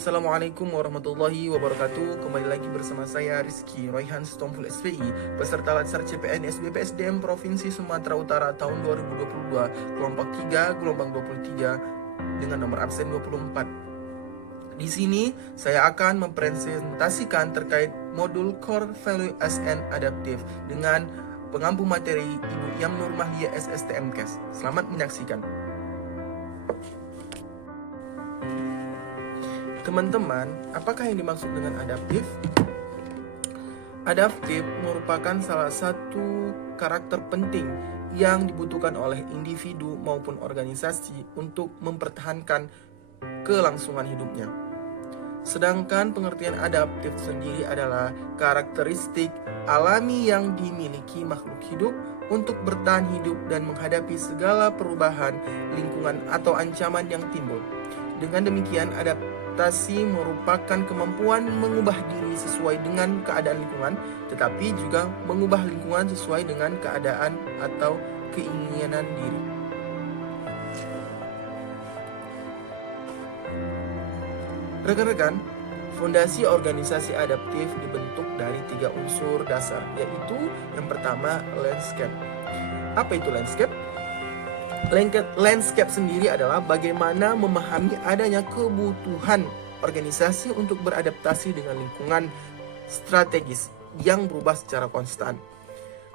Assalamualaikum warahmatullahi wabarakatuh. Kembali lagi bersama saya Rizky Royhan Stomful SPI, peserta Latsar CPNS BPSDM Provinsi Sumatera Utara tahun 2022, kelompok 3, gelombang 23 dengan nomor absen 24. Di sini saya akan mempresentasikan terkait modul Core Value SN Adaptive dengan pengampu materi Ibu Iam Nur Mahlia SSTMKes. Selamat menyaksikan. Teman-teman, apakah yang dimaksud dengan adaptif? Adaptif merupakan salah satu karakter penting yang dibutuhkan oleh individu maupun organisasi untuk mempertahankan kelangsungan hidupnya. Sedangkan pengertian adaptif sendiri adalah karakteristik alami yang dimiliki makhluk hidup untuk bertahan hidup dan menghadapi segala perubahan lingkungan atau ancaman yang timbul. Dengan demikian, adaptasi merupakan kemampuan mengubah diri sesuai dengan keadaan lingkungan, tetapi juga mengubah lingkungan sesuai dengan keadaan atau keinginan diri. Rekan-rekan, fondasi organisasi adaptif dibentuk dari 3 unsur dasar, yaitu yang pertama landscape. Apa itu landscape? Landscape sendiri adalah bagaimana memahami adanya kebutuhan organisasi untuk beradaptasi dengan lingkungan strategis yang berubah secara konstan.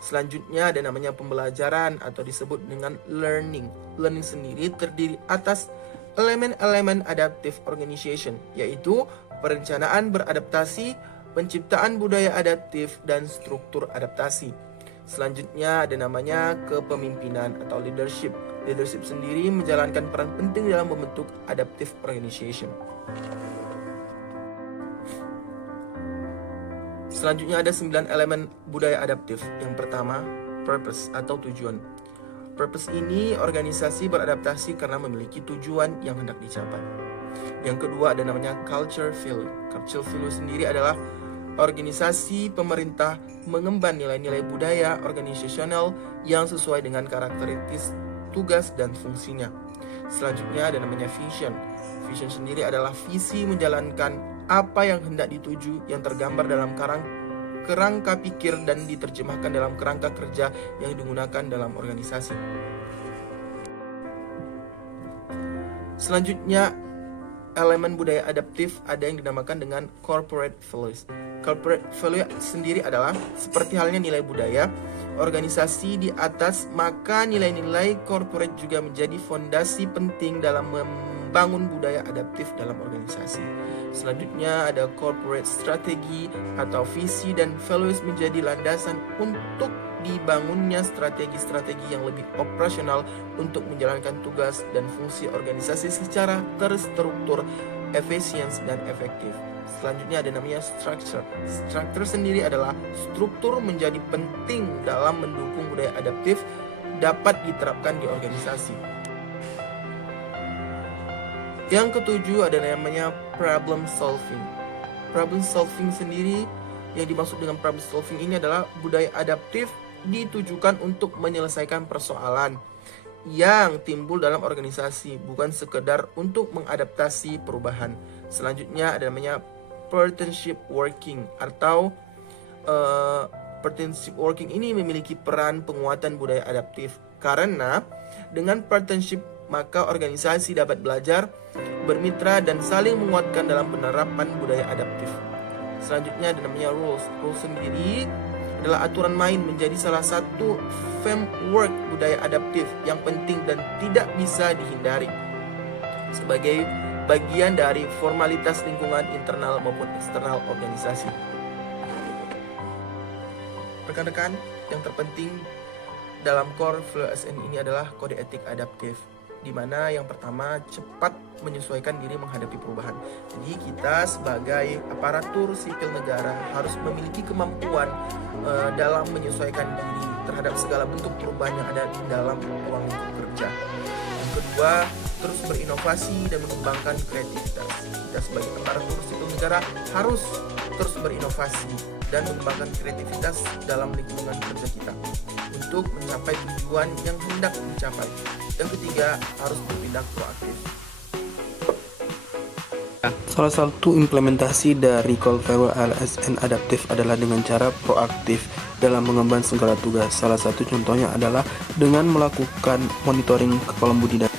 Selanjutnya ada namanya pembelajaran atau disebut dengan learning. Learning sendiri terdiri atas elemen-elemen adaptive organization, yaitu perencanaan beradaptasi, penciptaan budaya adaptif, dan struktur adaptasi. Selanjutnya ada namanya kepemimpinan atau leadership. Leadership sendiri menjalankan peran penting dalam membentuk adaptive organization. Selanjutnya ada 9 elemen budaya adaptif. Yang pertama, purpose atau tujuan. Purpose ini organisasi beradaptasi karena memiliki tujuan yang hendak dicapai. Yang kedua ada namanya culture value. Culture value sendiri adalah organisasi pemerintah mengemban nilai-nilai budaya organisasional yang sesuai dengan karakteristik tugas dan fungsinya. Selanjutnya ada namanya vision. Vision sendiri adalah visi menjalankan apa yang hendak dituju yang tergambar dalam kerangka pikir dan diterjemahkan dalam kerangka kerja yang digunakan dalam organisasi. Selanjutnya, elemen budaya adaptif ada yang dinamakan dengan corporate values. Corporate value sendiri adalah seperti halnya nilai budaya organisasi di atas, maka nilai-nilai corporate juga menjadi fondasi penting dalam membangun budaya adaptif dalam organisasi. Selanjutnya ada corporate strategi atau visi dan values menjadi landasan untuk dibangunnya strategi-strategi yang lebih operasional untuk menjalankan tugas dan fungsi organisasi secara terstruktur, efisien, dan efektif. Selanjutnya ada namanya structure. Structure sendiri adalah struktur menjadi penting dalam mendukung budaya adaptif dapat diterapkan di organisasi. Yang ketujuh ada namanya problem solving. Problem solving sendiri, yang dimaksud dengan problem solving ini adalah budaya adaptif ditujukan untuk menyelesaikan persoalan yang timbul dalam organisasi, bukan sekedar untuk mengadaptasi perubahan. Selanjutnya ada namanya partnership working atau partnership working ini memiliki peran penguatan budaya adaptif karena dengan partnership maka organisasi dapat belajar, bermitra, dan saling menguatkan dalam penerapan budaya adaptif. Selanjutnya ada namanya rules. Rules sendiri adalah aturan main menjadi salah satu framework budaya adaptif yang penting dan tidak bisa dihindari sebagai bagian dari formalitas lingkungan internal maupun eksternal organisasi. Rekan-rekan, yang terpenting dalam Core Value SN ini adalah kode etik adaptif, di mana yang pertama cepat menyesuaikan diri menghadapi perubahan. Jadi kita sebagai aparatur sipil negara harus memiliki kemampuan dalam menyesuaikan diri terhadap segala bentuk perubahan yang ada di dalam ruang lingkup kerja. Yang kedua, terus berinovasi dan mengembangkan kreativitas. Kita sebagai aparatur sipil negara harus terus berinovasi dan mengembangkan kreativitas dalam lingkungan kerja kita untuk mencapai tujuan yang hendak dicapai. Yang ketiga, harus bertindak proaktif. Salah satu implementasi dari core value ASN adaptif adalah dengan cara proaktif dalam mengemban segala tugas. Salah satu contohnya adalah dengan melakukan monitoring ke kolam budidaya.